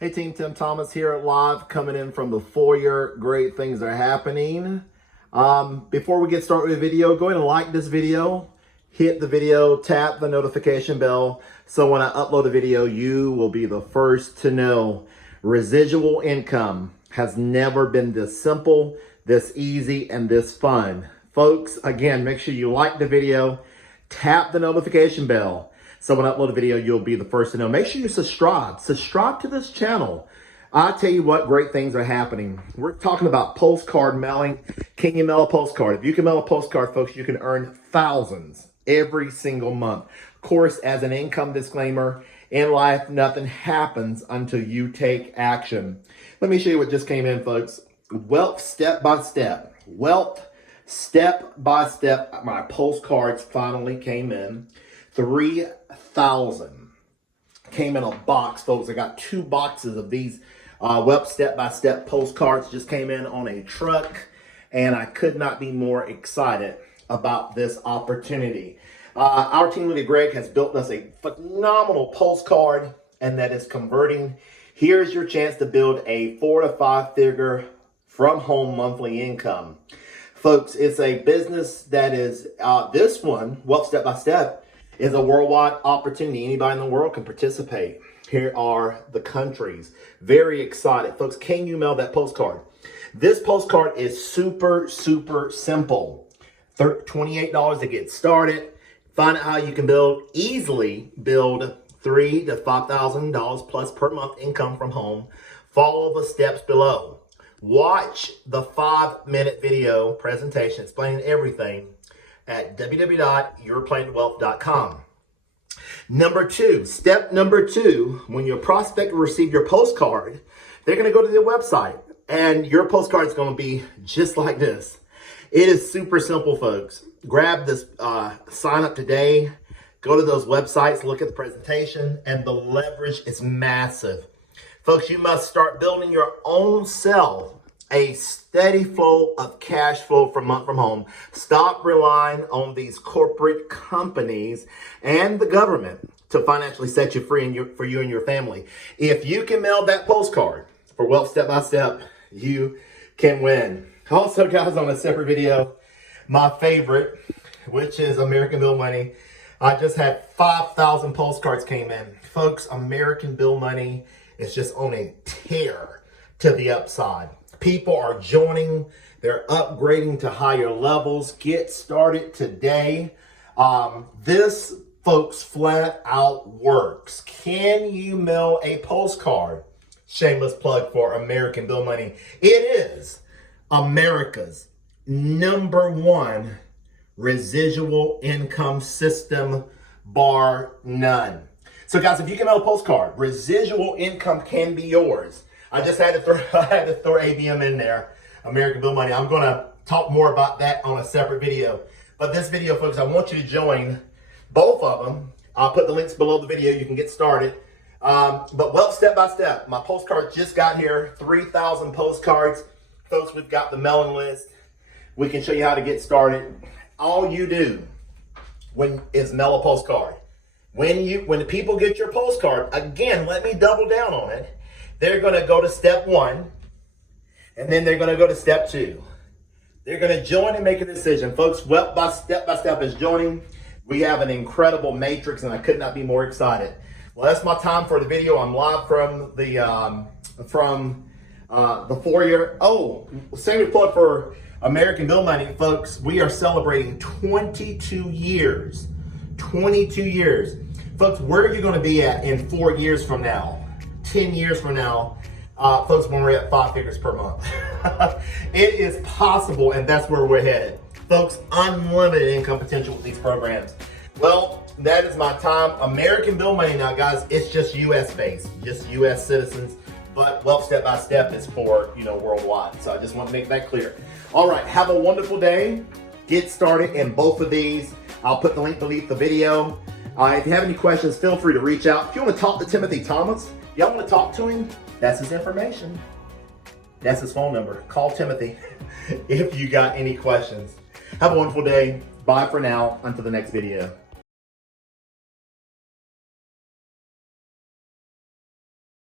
Hey team, Tim Thomas here live coming in from the foyer. Great things are happening. Before we get started with the video, go ahead and like this video, hit the video, tap the notification bell. So when I upload a video, you will be the first to know. Residual income has never been this simple, this easy, and this fun. Folks, again, make sure you like the video, tap the notification bell. So when I upload a video, you'll be the first to know. Make sure you subscribe. Subscribe to this channel. I tell you what, great things are happening. We're talking about postcard mailing. Can you mail a postcard? If you can mail a postcard, folks, you can earn thousands every single month. Of course, as an income disclaimer, in life, nothing happens until you take action. Let me show you what just came in, folks. Wealth step by step. Wealth step by step. My postcards finally came in. 3,000 came in a box, folks. I got 2 boxes of these web step-by-step postcards just came in on a truck, and I could not be more excited about this opportunity. Our team leader Greg has built us a phenomenal postcard, and that is converting. Here's your chance to build a 4 to 5 figure from home monthly income. Folks, it's a business that is, this one, Wealth Step by Step, is a worldwide opportunity. Anybody in the world can participate. Here are the countries. Very excited. Folks, can you mail that postcard? This postcard is super, super simple. $28 to get started. Find out how you can easily build $3,000 to $5,000 plus per month income from home. Follow the steps below. Watch the 5-minute video presentation explaining everything at www.yourplantwealth.com. Step number two, when your prospect will receive your postcard, they're going to go to their website, and your postcard is going to be just like this. It is super simple, folks. Grab this, sign up today, go to those websites, look at the presentation, and the leverage is massive. Folks, you must start building your own self a steady flow of cash flow from home. Stop relying on these corporate companies and the government to financially set you free for you and your family. If you can mail that postcard for Wealth Step by Step, you can win. Also, guys, on a separate video, my favorite, which is American Bill Money. I just had 5,000 postcards came in. Folks, American Bill Money is just on a tear to the upside. People are joining, they're upgrading to higher levels. Get started today. This, folks, flat out works. Can you mail a postcard? Shameless plug for American Bill Money. It is America's #1 residual income system, bar none. So guys, if you can mail a postcard, residual income can be yours. I just had to throw ABM in there, American Bill Money. I'm going to talk more about that on a separate video. But this video, folks, I want you to join both of them. I'll put the links below the video. You can get started. But Wealth Step by Step, my postcard just got here, 3,000 postcards. Folks, we've got the mailing list. We can show you how to get started. All you do is mail a postcard. When the people get your postcard, again, let me double down on it. They're going to go to step 1, and then they're going to go to step 2. They're going to join and make a decision. Folks, Wealth Step by Step is joining. We have an incredible matrix, and I could not be more excited. Well, that's my time for the video. I'm live from the foyer. Oh, same plug for American Bill Money, folks. We are celebrating 22 years. 22 years. Folks, where are you going to be at in 4 years from now? 10 years from now, folks, when we're at 5 figures per month. It is possible, and that's where we're headed. Folks, unlimited income potential with these programs. Well, that is my time. American Bill Money now, guys, it's just US based, just US citizens, but Wealth Step by Step is for, worldwide. So I just want to make that clear. All right, have a wonderful day. Get started in both of these. I'll put the link beneath the video. If you have any questions, feel free to reach out. If you want to talk to Timothy Thomas, y'all want to talk to him? That's his information. That's his phone number. Call Timothy if you got any questions. Have a wonderful day. Bye for now. Until the next video.